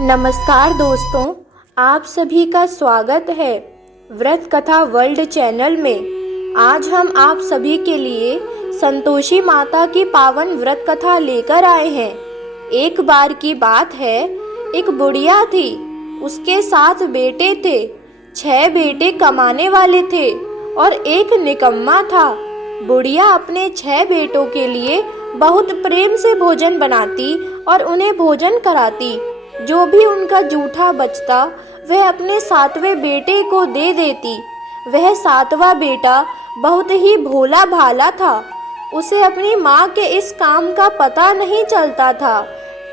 नमस्कार दोस्तों, आप सभी का स्वागत है व्रत कथा वर्ल्ड चैनल में। आज हम आप सभी के लिए संतोषी माता की पावन व्रत कथा लेकर आए हैं। एक बार की बात है, एक बुढ़िया थी, उसके 7 बेटे थे। 6 बेटे कमाने वाले थे और एक निकम्मा था। बुढ़िया अपने 6 बेटों के लिए बहुत प्रेम से भोजन बनाती और उन्हें भोजन कराती। जो भी उनका जूठा बचता वह अपने 7वें बेटे को दे देती। वह 7वां बेटा बहुत ही भोला भाला था। उसे अपनी माँ के इस काम का पता नहीं चलता था।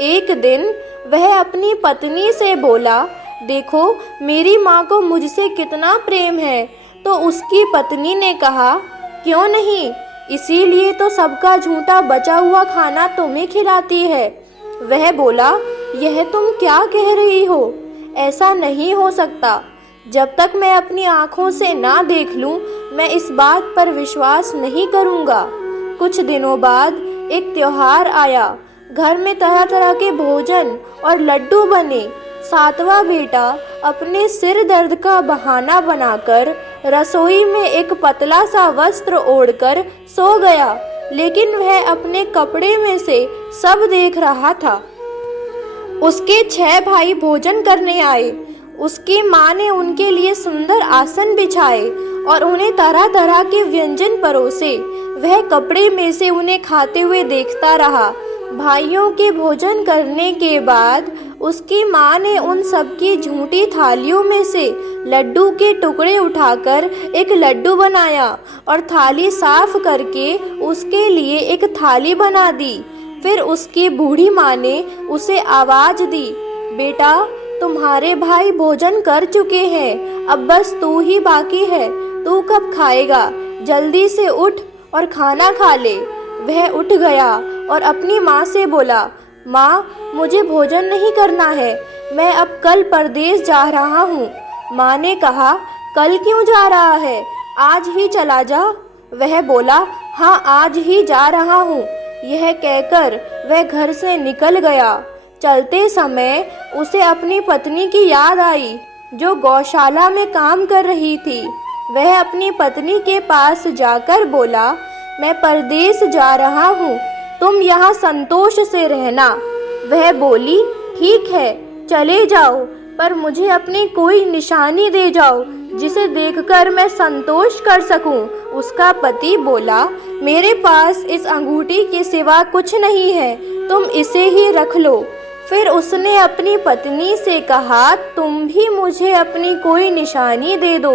एक दिन वह अपनी पत्नी से बोला, देखो मेरी माँ को मुझसे कितना प्रेम है। तो उसकी पत्नी ने कहा, क्यों नहीं, इसीलिए तो सबका झूठा बचा हुआ खाना तुम्हें खिलाती है। वह बोला, यह तुम क्या कह रही हो? ऐसा नहीं हो सकता। जब तक मैं अपनी आँखों से ना देख लूँ, मैं इस बात पर विश्वास नहीं करूँगा। कुछ दिनों बाद एक त्योहार आया। घर में तरह तरह के भोजन और लड्डू बने। 7वां बेटा अपने सिर दर्द का बहाना बनाकर रसोई में एक पतला सा वस्त्र ओढ़कर सो गया, लेकिन वह अपने कपड़े में से सब देख रहा था। उसके 6 भाई भोजन करने आए। उसकी माँ ने उनके लिए सुंदर आसन बिछाए और उन्हें तरह तरह के व्यंजन परोसे। वह कपड़े में से उन्हें खाते हुए देखता रहा। भाइयों के भोजन करने के बाद उसकी माँ ने उन सबकी झूठी थालियों में से लड्डू के टुकड़े उठाकर एक लड्डू बनाया और थाली साफ करके उसके लिए एक थाली बना दी। फिर उसकी बूढ़ी माँ ने उसे आवाज दी, बेटा तुम्हारे भाई भोजन कर चुके हैं, अब बस तू ही बाकी है। तू कब खाएगा? जल्दी से उठ और खाना खा ले। वह उठ गया और अपनी माँ से बोला, माँ मुझे भोजन नहीं करना है, मैं अब कल परदेश जा रहा हूँ। माँ ने कहा, कल क्यों जा रहा है? आज ही चला जा। वह बोला, हाँ आज ही जा रहा हूँ। यह कहकर वह घर से निकल गया। चलते समय उसे अपनी पत्नी की याद आई, जो गौशाला में काम कर रही थी। वह अपनी पत्नी के पास जाकर बोला, मैं परदेश जा रहा हूँ, तुम यहाँ संतोष से रहना। वह बोली, ठीक है चले जाओ, पर मुझे अपनी कोई निशानी दे जाओ जिसे देखकर मैं संतोष कर सकूं। उसका पति बोला, मेरे पास इस अंगूठी के सिवा कुछ नहीं है, तुम इसे ही रख लो। फिर उसने अपनी पत्नी से कहा, तुम भी मुझे अपनी कोई निशानी दे दो।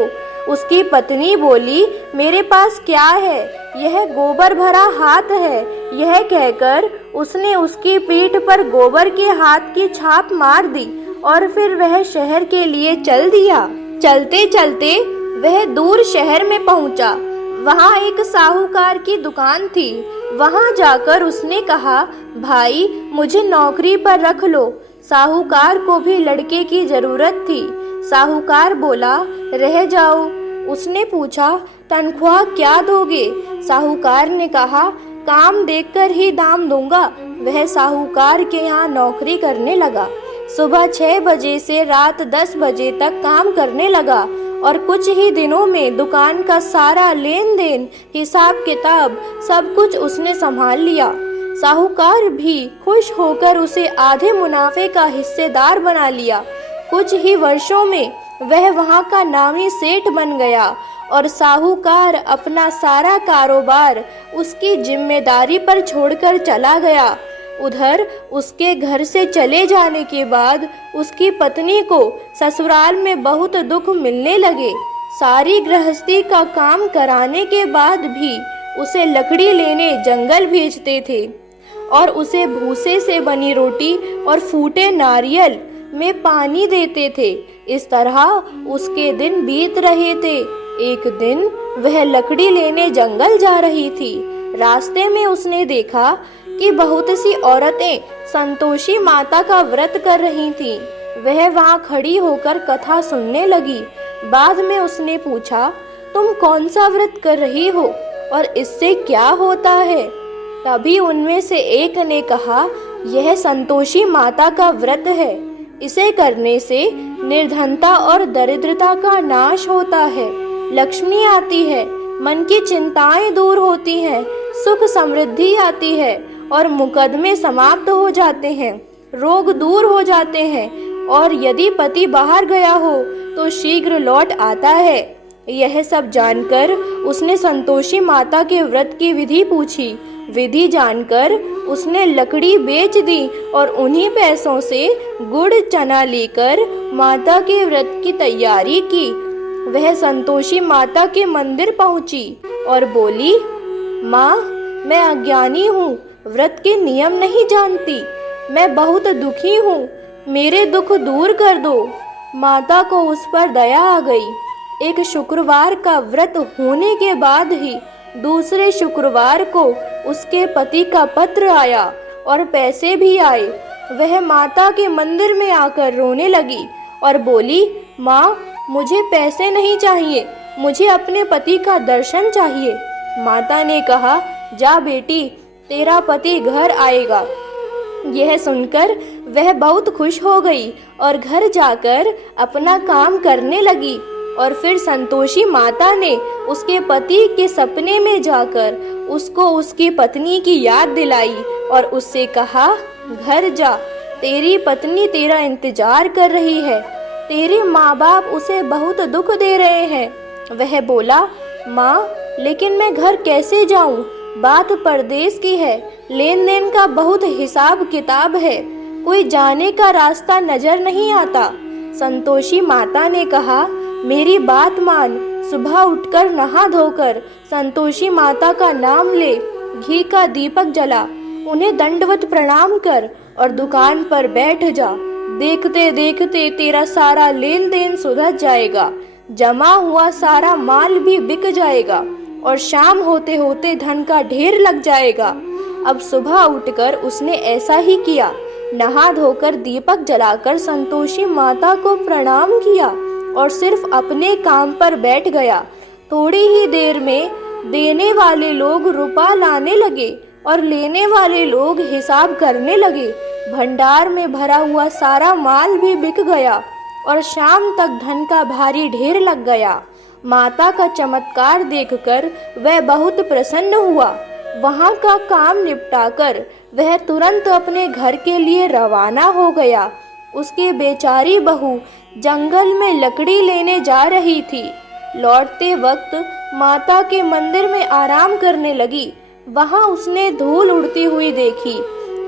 उसकी पत्नी बोली, मेरे पास क्या है, यह गोबर भरा हाथ है। यह कहकर उसने उसकी पीठ पर गोबर के हाथ की छाप मार दी और फिर वह शहर के लिए चल दिया। चलते चलते वह दूर शहर में पहुंचा। वहां एक साहूकार की दुकान थी। वहां जाकर उसने कहा, भाई मुझे नौकरी पर रख लो। साहूकार को भी लड़के की जरूरत थी। साहूकार बोला, रह जाओ। उसने पूछा, तनख्वाह क्या दोगे? साहूकार ने कहा, काम देखकर ही दाम दूंगा। वह साहूकार के यहाँ नौकरी करने लगा। सुबह 6 बजे से रात 10 बजे तक काम करने लगा और कुछ ही दिनों में दुकान का सारा लेन देन, हिसाब किताब सब कुछ उसने संभाल लिया। साहूकार भी खुश होकर उसे आधे मुनाफे का हिस्सेदार बना लिया। कुछ ही वर्षों में वह वहां का नामी सेठ बन गया और साहूकार अपना सारा कारोबार उसकी जिम्मेदारी पर छोड़कर चला गया। उधर उसके घर से चले जाने के बाद उसकी पत्नी को ससुराल में बहुत दुख मिलने लगे। सारी गृहस्थी का काम कराने के बाद भी उसे लकड़ी लेने जंगल भेजते थे और उसे भूसे से बनी रोटी और फूटे नारियल में पानी देते थे। इस तरह उसके दिन बीत रहे थे। एक दिन वह लकड़ी लेने जंगल जा रही थी। रास्ते में उसने देखा कि बहुत सी औरतें संतोषी माता का व्रत कर रही थीं। वह वहां खड़ी होकर कथा सुनने लगी। बाद में उसने पूछा, तुम कौन सा व्रत कर रही हो और इससे क्या होता है? तभी उनमें से एक ने कहा, यह संतोषी माता का व्रत है। इसे करने से निर्धनता और दरिद्रता का नाश होता है, लक्ष्मी आती है, मन की चिंताएं दूर होती हैं, सुख समृद्धि आती है और मुकदमे समाप्त हो जाते हैं, रोग दूर हो जाते हैं और यदि पति बाहर गया हो तो शीघ्र लौट आता है। यह सब जानकर उसने संतोषी माता के व्रत की विधि पूछी। विधि जानकर उसने लकड़ी बेच दी और उन्हीं पैसों से गुड़ चना लेकर माता के व्रत की तैयारी की। वह संतोषी माता के मंदिर पहुंची और बोली, माँ, मैं अज्ञानी हूँ, व्रत के नियम नहीं जानती, मैं बहुत दुखी हूँ, मेरे दुख दूर कर दो। माता को उस पर दया आ गई। एक शुक्रवार का व्रत होने के बाद ही दूसरे शुक्रवार को उसके पति का पत्र आया और पैसे भी आए। वह माता के मंदिर में आकर रोने लगी और बोली, माँ, मुझे पैसे नहीं चाहिए, मुझे अपने पति का दर्शन चाहिए। माता ने कहा, जा बेटी, तेरा पति घर आएगा। यह सुनकर वह बहुत खुश हो गई और घर जाकर अपना काम करने लगी। और फिर संतोषी माता ने उसके पति के सपने में जाकर उसको उसकी पत्नी की याद दिलाई और उससे कहा, घर जा, तेरी पत्नी तेरा इंतजार कर रही है, तेरे माँ बाप उसे बहुत दुख दे रहे हैं। वह बोला, माँ, लेकिन मैं घर कैसे जाऊँ? बात परदेश की है, लेन देन का बहुत हिसाब किताब है, कोई जाने का रास्ता नजर नहीं आता। संतोषी माता ने कहा, मेरी बात मान, सुबह उठकर नहा धोकर संतोषी माता का नाम ले, घी का दीपक जला, उन्हें दंडवत प्रणाम कर और दुकान पर बैठ जा। देखते देखते तेरा सारा लेन देन सुधर जाएगा, जमा हुआ सारा माल भी बिक जाएगा और शाम होते होते धन का ढेर लग जाएगा। अब सुबह उठकर उसने ऐसा ही किया। नहा धोकर दीपक जलाकर संतोषी माता को प्रणाम किया और सिर्फ अपने काम पर बैठ गया। थोड़ी ही देर में देने वाले लोग रुपया लाने लगे और लेने वाले लोग हिसाब करने लगे। भंडार में भरा हुआ सारा माल भी बिक गया और शाम तक धन का भारी ढेर लग गया। माता का चमत्कार देखकर वह बहुत प्रसन्न हुआ। वहाँ का काम निपटाकर वह तुरंत अपने घर के लिए रवाना हो गया। उसकी बेचारी बहू जंगल में लकड़ी लेने जा रही थी। लौटते वक्त माता के मंदिर में आराम करने लगी। वहाँ उसने धूल उड़ती हुई देखी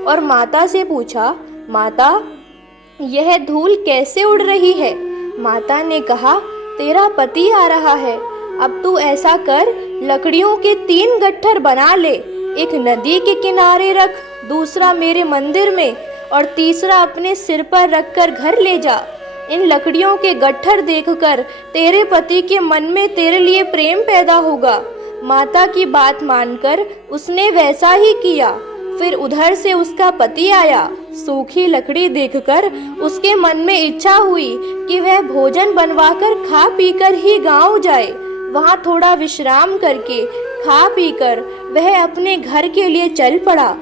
और माता से पूछा, माता, यह धूल कैसे उड़ रही है? माता ने कहा, तेरा पति आ रहा है। अब तू ऐसा कर, लकड़ियों के 3 गट्ठर बना ले, एक नदी के किनारे रख, दूसरा मेरे मंदिर में और तीसरा अपने सिर पर रखकर घर ले जा। इन लकड़ियों के गट्ठर देखकर तेरे पति के मन में तेरे लिए प्रेम पैदा होगा। माता की बात मानकर उसने वैसा ही किया। फिर उधर से उसका पति आया। सूखी लकड़ी देखकर उसके मन में इच्छा हुई कि वह भोजन बनवाकर खा पीकर ही गांव जाए। वहां थोड़ा विश्राम करके खा पीकर वह अपने घर के लिए चल पड़ा।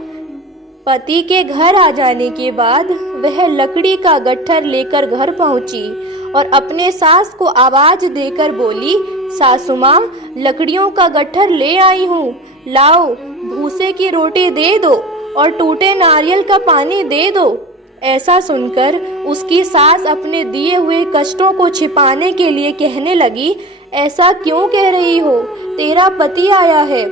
पति के घर आ जाने के बाद वह लकड़ी का गट्ठर लेकर घर पहुंची और अपने सास को आवाज देकर बोली, सासू माँ, लकड़ियों का गट्ठर ले आई हूँ, लाओ, भूसे की रोटी दे दो और टूटे नारियल का पानी दे दो। ऐसा सुनकर उसकी सास अपने दिए हुए कष्टों को छिपाने के लिए कहने लगी, ऐसा क्यों कह रही हो? तेरा पति आया है।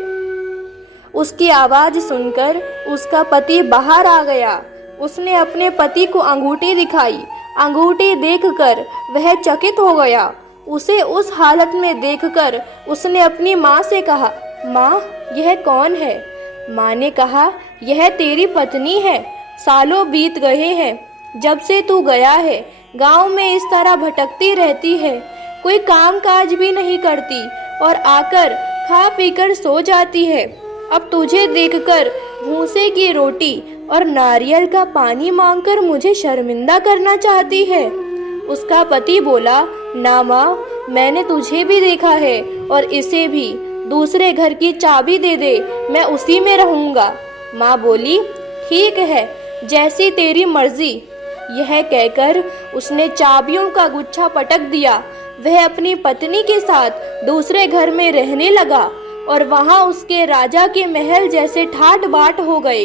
उसकी आवाज सुनकर उसका पति बाहर आ गया। उसने अपने पति को अंगूठी दिखाई। अंगूठी देखकर वह चकित हो गया। उसे उस हालत में देखकर उसने अपनी माँ से कहा, माँ, यह कौन है? माँ ने कहा, यह तेरी पत्नी है। सालों बीत गए हैं जब से तू गया है। गांव में इस तरह भटकती रहती है, कोई काम काज भी नहीं करती और आकर खा पीकर सो जाती है। अब तुझे देखकर भूसे की रोटी और नारियल का पानी मांगकर मुझे शर्मिंदा करना चाहती है। उसका पति बोला, ना माँ, मैंने तुझे भी देखा है और इसे भी। दूसरे घर की चाबी दे दे, मैं उसी में रहूंगा। माँ बोली, ठीक है, जैसी तेरी मर्जी। यह कहकर उसने चाबियों का गुच्छा पटक दिया। वह अपनी पत्नी के साथ दूसरे घर में रहने लगा और वहां उसके राजा के महल जैसे ठाट बाट हो गए।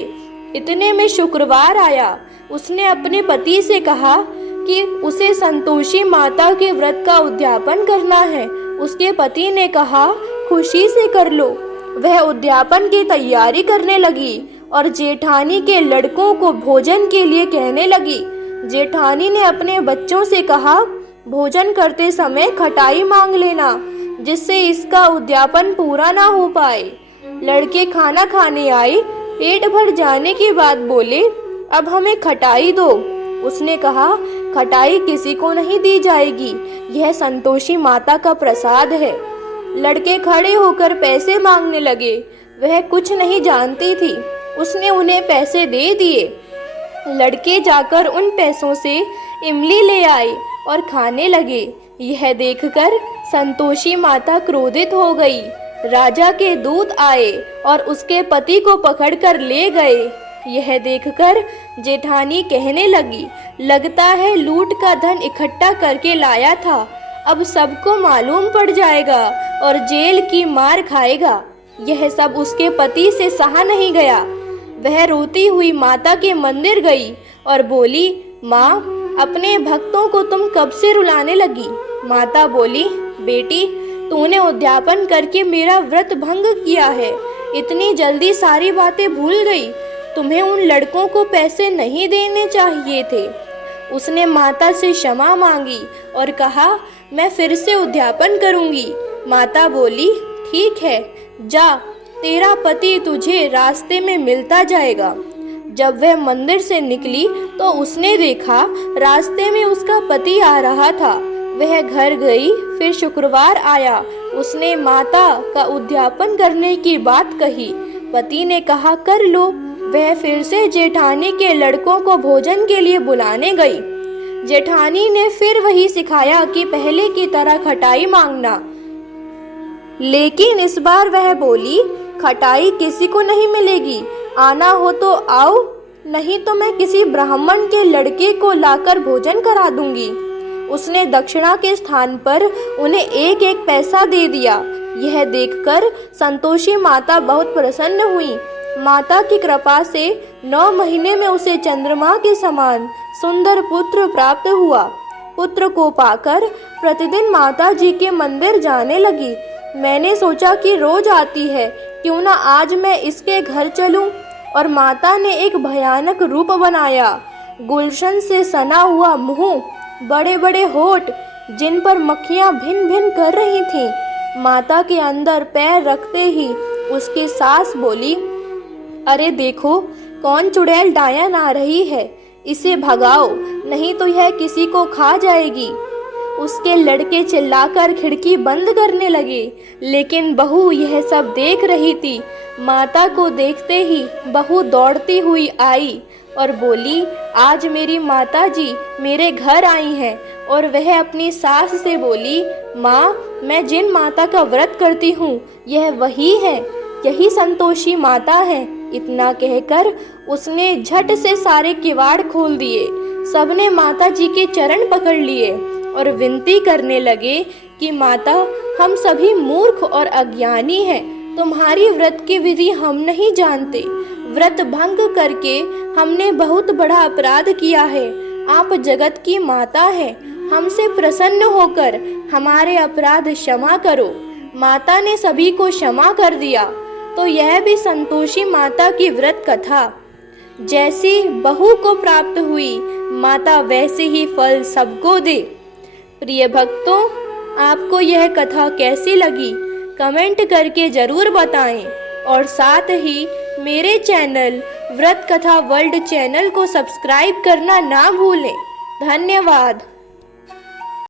इतने में शुक्रवार आया। उसने अपने पति से कहा कि उसे संतोषी माता के व्रत का उद्यापन करना है। उसके पति ने कहा, खुशी से कर लो। वह उद्यापन की तैयारी करने लगी और जेठानी के लड़कों को भोजन के लिए कहने लगी। जेठानी ने अपने बच्चों से कहा, भोजन करते समय खटाई मांग लेना, जिससे इसका उद्यापन पूरा ना हो पाए। लड़के खाना खाने आए। पेट भर जाने के बाद बोले, अब हमें खटाई दो। उसने कहा, खटाई किसी को नहीं दी जाएगी, यह संतोषी माता का प्रसाद है। लड़के खड़े होकर पैसे मांगने लगे। वह कुछ नहीं जानती थी। उसने उन्हें पैसे दे दिए। लड़के जाकर उन पैसों से इमली ले आए और खाने लगे। यह देखकर संतोषी माता क्रोधित हो गई। राजा के दूत आए और उसके पति को पकड़कर ले गए। यह देखकर जेठानी कहने लगी, लगता है लूट का धन इकट्ठा करके लाया था, अब सबको मालूम पड़ जाएगा और जेल की मार खाएगा। यह सब उसके पति से सहा नहीं गया। वह रोती हुई माता के मंदिर गई और बोली, माँ, अपने भक्तों को तुम कब से रुलाने लगी? माता बोली, बेटी, तूने उद्यापन करके मेरा व्रत भंग किया है। इतनी जल्दी सारी बातें भूल गई। तुम्हें उन लड़कों को पैसे नहीं देने चाहिए थे। उसने माता से क्षमा मांगी और कहा, मैं फिर से उद्यापन करूंगी। माता बोली, ठीक है, जा, तेरा पति तुझे रास्ते में मिलता जाएगा। जब वह मंदिर से निकली तो उसने देखा रास्ते में उसका पति आ रहा था। वह घर गई। फिर शुक्रवार आया। उसने माता का उद्यापन करने की बात कही। पति ने कहा, कर लो। वह फिर से जेठानी के लड़कों को भोजन के लिए बुलाने गई। जेठानी ने फिर वही सिखाया कि पहले की तरह खटाई मांगना, लेकिन इस बार वह बोली, खटाई किसी को नहीं मिलेगी, आना हो तो आओ, नहीं तो मैं किसी ब्राह्मण के लड़के को लाकर भोजन करा दूंगी। उसने दक्षिणा के स्थान पर उन्हें एक एक पैसा दे दिया। यह देखकर संतोषी माता बहुत प्रसन्न हुई। माता की कृपा से 9 महीने में उसे चंद्रमा के समान सुंदर पुत्र प्राप्त हुआ। पुत्र को पाकर प्रतिदिन माता जी के मंदिर जाने लगी। मैंने सोचा कि रोज आती है, क्यों ना आज मैं इसके घर चलूं। और माता ने एक भयानक रूप बनाया। गुलशन से सना हुआ मुंह, बड़े बड़े होठ, जिन पर मक्खियां भिन भिन कर रही थीं। माता के अंदर पैर रखते ही उसकी सास बोली, अरे देखो, कौन चुड़ैल डायन आ रही है, इसे भगाओ, नहीं तो यह किसी को खा जाएगी। उसके लड़के चिल्लाकर खिड़की बंद करने लगे, लेकिन बहू यह सब देख रही थी। माता को देखते ही बहू दौड़ती हुई आई और बोली, आज मेरी माता जी मेरे घर आई हैं। और वह अपनी सास से बोली, माँ, मैं जिन माता का व्रत करती हूँ यह वही है, यही संतोषी माता है। इतना कहकर उसने झट से सारे किवाड़ खोल दिए। सबने माता जी के चरण पकड़ लिए और विनती करने लगे कि माता, हम सभी मूर्ख और अज्ञानी हैं, तुम्हारी व्रत की विधि हम नहीं जानते। व्रत भंग करके हमने बहुत बड़ा अपराध किया है। आप जगत की माता हैं, हमसे प्रसन्न होकर हमारे अपराध क्षमा करो। माता ने सभी को क्षमा कर दिया। तो यह भी संतोषी माता की व्रत कथा। जैसी बहू को प्राप्त हुई, माता वैसे ही फल सबको दे। प्रिय भक्तों, आपको यह कथा कैसी लगी कमेंट करके जरूर बताएं और साथ ही मेरे चैनल व्रत कथा वर्ल्ड चैनल को सब्सक्राइब करना ना भूलें। धन्यवाद।